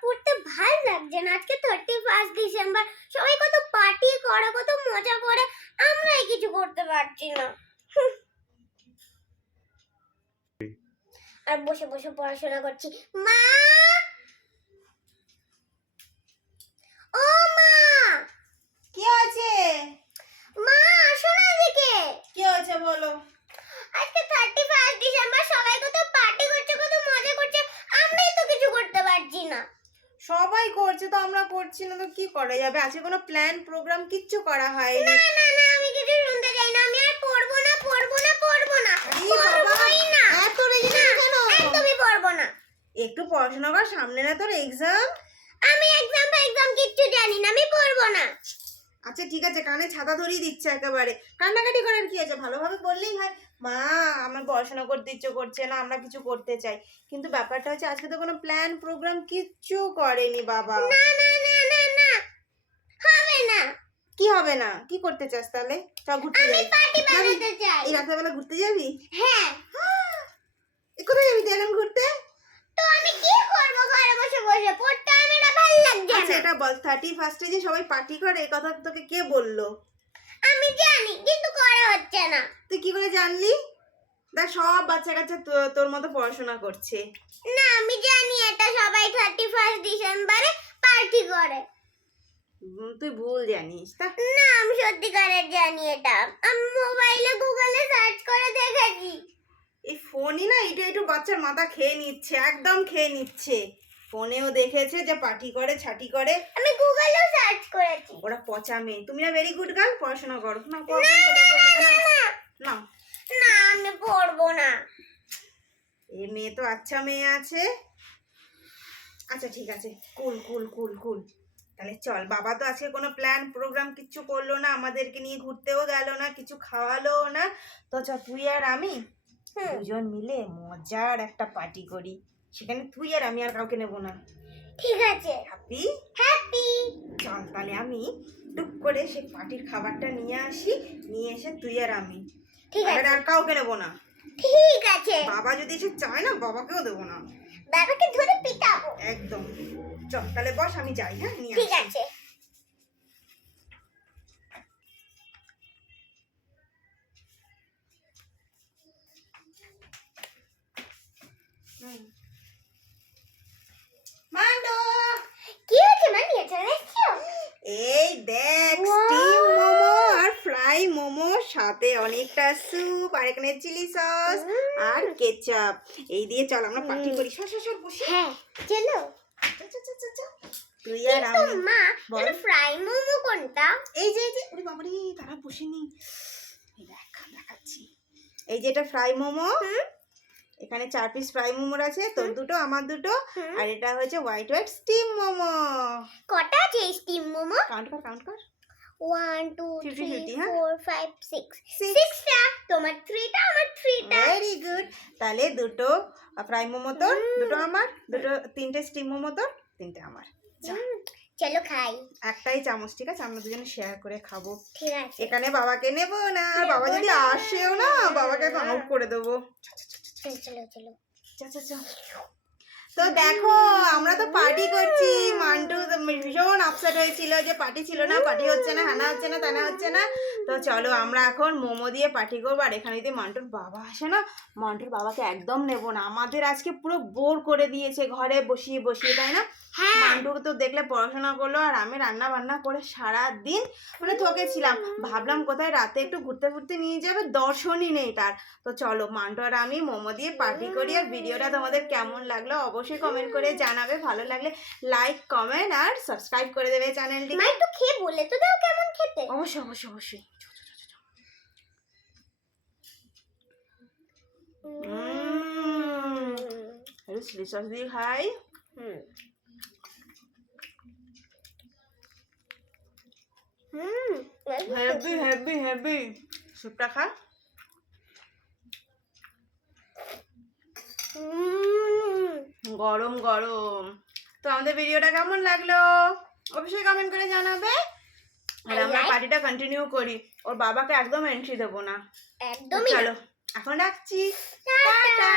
পড়তে ভালো লাগছে না। আজকে থার্টি ফার্স্ট ডিসেম্বর সবাই কত পার্টি করে, কত মজা করে, আমরাই কিছু করতে পারছি না। আর বসে বসে পড়াশোনা করছি। মা! সবাই করছে তো আমরা করছি না তো কি করা যাবে? আজকে কোনো প্ল্যান প্রোগ্রাম কিচ্ছু করা হয়নি। না না না আমি কিছু শুনতে চাই না আমি আর পড়ব না পড়ব না পড়ব না পড়বোই না। এত রেগে কেন? একদমই পড়ব না। একটু পড়াশোনা কর সামনে না তোর এক্সাম আমি এক্সাম এক্সাম কিচ্ছু জানি না আমি পড়ব না। আচ্ছা ঠিক আছে কানে ছাতা ধরিয়ে দিচ্ছে একেবারে। কান্নাকাটি করার কি আছে? ভালোভাবে বললেই হয়। মা আমার পড়াশোনা করতে ইচ্ছে করছে না আমরা কিছু করতে চাই। কিন্তু ব্যাপারটা হচ্ছে আজকে তো কোনো প্ল্যান প্রোগ্রাম কিচ্ছু করেনি বাবা। না না না না না। হবে না। কি হবে না? কি করতে চাস তাহলে? চল ঘুরতে আমি যাই। পার্টি বানাতে চাই। এই রাত্রেবেলা ঘুরতে যাবি? হ্যাঁ। কোথায় যাবি তুই এখন ঘুরতে? তো আমি কি করব? ঘরে বসে বসে পড়তে আমার ভালো লাগছে আচ্ছা এটা বল থার্টি ফার্স্টে যে সবাই পার্টি করে এই কথা তোকে কে বলল? আমি জানি কিন্তু করা হচ্ছে না। তুই কি করে জানলি? দেখ সব বাচ্চা কাচ্চা তোর মতো পড়াশোনা করছে। না আমি জানি এটা সবাই থার্টি ফার্স্ট ডিসেম্বরে পার্টি করে। তুই ভুল জানিস তা। না আমি সত্যিকারের জানি এটা। আমি মোবাইলে গুগলে সার্চ করে দেখেছি। এই ফোনই না একটু একটু বাচ্চার মাথা খেয়ে নিচ্ছে একদম খেয়ে নিচ্ছে। ফোনেও দেখেছে যে পার্টি করে ছাটি করে। আমি গুগলেও সার্চ করেছি। ওরা পচা মেয়ে তুমি না ভেরি গুড গার্ল পড়াশোনা করো। না না না। আমি পড়ব না। এ মেয়ে তো আচ্ছা মেয়ে আছে। আচ্ছা ঠিক আছে। কুল কুল কুল কুল। তাহলে চল বাবা তো আজকে কোনো প্ল্যান প্রোগ্রাম কিচ্ছু করল না আমাদেরকে নিয়ে ঘুরতেও গেল না কিছু খাওয়ালো না। তো চ তুই আর আমি দুজন মিলে মজার একটা পার্টি করি। সেখানে তুই আর আমি আর কাউকে নেব না। ঠিক আছে। হ্যাপি হ্যাপি চল তাহলে আমি টুক করে সেই পার্টির খাবারটা নিয়ে আসি নিয়ে এসে তুই আর আমি। ঠিক আছে। আর কাউকে নেব না। ঠিক আছে। বাবা যদি এসে চায় না বাবাকেও দেবো না। বাবাকে ধরে পিটাবো। একদম। চল তাহলে বস আমি যাই হ্যাঁ? নিয়ে ঠিক আছে। সাথে অনেকটা স্যুপ আর এখানে চিলি সস আর কেচাপ। এই দিয়ে চল আমরা পার্টি করি। সর সর সর বসে। হ্যাঁ চলো। তুই আর আমি মা এটা ফ্রাই মোমো কোনটা? এই যে এই যে ওরে বাবারে তারা বসে নি এই দেখ দেখাচ্ছি। এই যে এটা ফ্রাই মোমো। এখানে চার পিস ফ্রাই মোমোর আছে তোর দুটো আমার দুটো। আর এটা হচ্ছে হোয়াইট হোয়াইট স্টিম মোমো। কটা আছে স্টিম মোমো? কাউন্ট কর কাউন্ট কর। One two three? Four five six. সিক্সটা তোমার থ্রিটা আমার থ্রিটা ভেরি গুড তাহলে দুটো ফ্রাই মোমো তোর দুটো আমার দুটো তিনটে স্টিম মোমো তোর তিনটে আমার। চলো খাই। একটাই চামচ ঠিক আছে? আমরা দুজনে শেয়ার করে খাব। ঠিক আছে। এখানে বাবাকে নেব না? আর বাবা যদি আসেও না বাবাকে আউট করে দেবো। চলো চলো চলো। চা, চা, চা। তো দেখো আমরা তো পার্টি করছি। মান্টু ভীষণ আপসেট হয়েছিল যে পার্টি ছিল না পার্টি হচ্ছে না হানা হচ্ছে না তানা হচ্ছে না। তো চলো আমরা এখন মোমো দিয়ে পার্টি করব। আর এখানে যদি মান্টুর বাবা আসে না মান্টুর বাবাকে একদম নেব না। আমাদের আজকে পুরো বোর করে দিয়েছে ঘরে বসিয়ে বসিয়ে তাই না? হ্যাঁ। মান্টুকে তো দেখলে পড়াশোনা করল আর আমি রান্না বান্না করে সারা দিন মানে থকেছিলাম। ভাবলাম কোথায় রাতে একটু ঘুরতে ফুরতে নিয়ে যাবে দর্শনই নেই তার। তো চলো মান্টু আর আমি মোমো দিয়ে পার্টি করি আর ভিডিওটা তোমাদের কেমন লাগল অবশ্যই কমেন্ট করে জানাবে। ভালো লাগলে লাইক কমেন্ট আর সাবস্ক্রাইব করে দেবে চ্যানেলটি মা একটু খেয়ে বলে তো দাও কেমন খেতে। অবশ্যই অবশ্যই অবশ্যই। উম, একটু চিলি সস দিয়ে খাই। হুম। হুম হেভি হেভি হেভি স্যুপটা খা হুম গরম গরম। তো আমাদের ভিডিওটা কেমন লাগল? অবশ্যই কমেন্ট করে জানাবে। আর আমরা পার্টিটা কন্টিনিউ করি। ওর বাবাকে একদম এন্ট্রি দেবো না। একদমই। চলো এখন রাখছি। টাটা।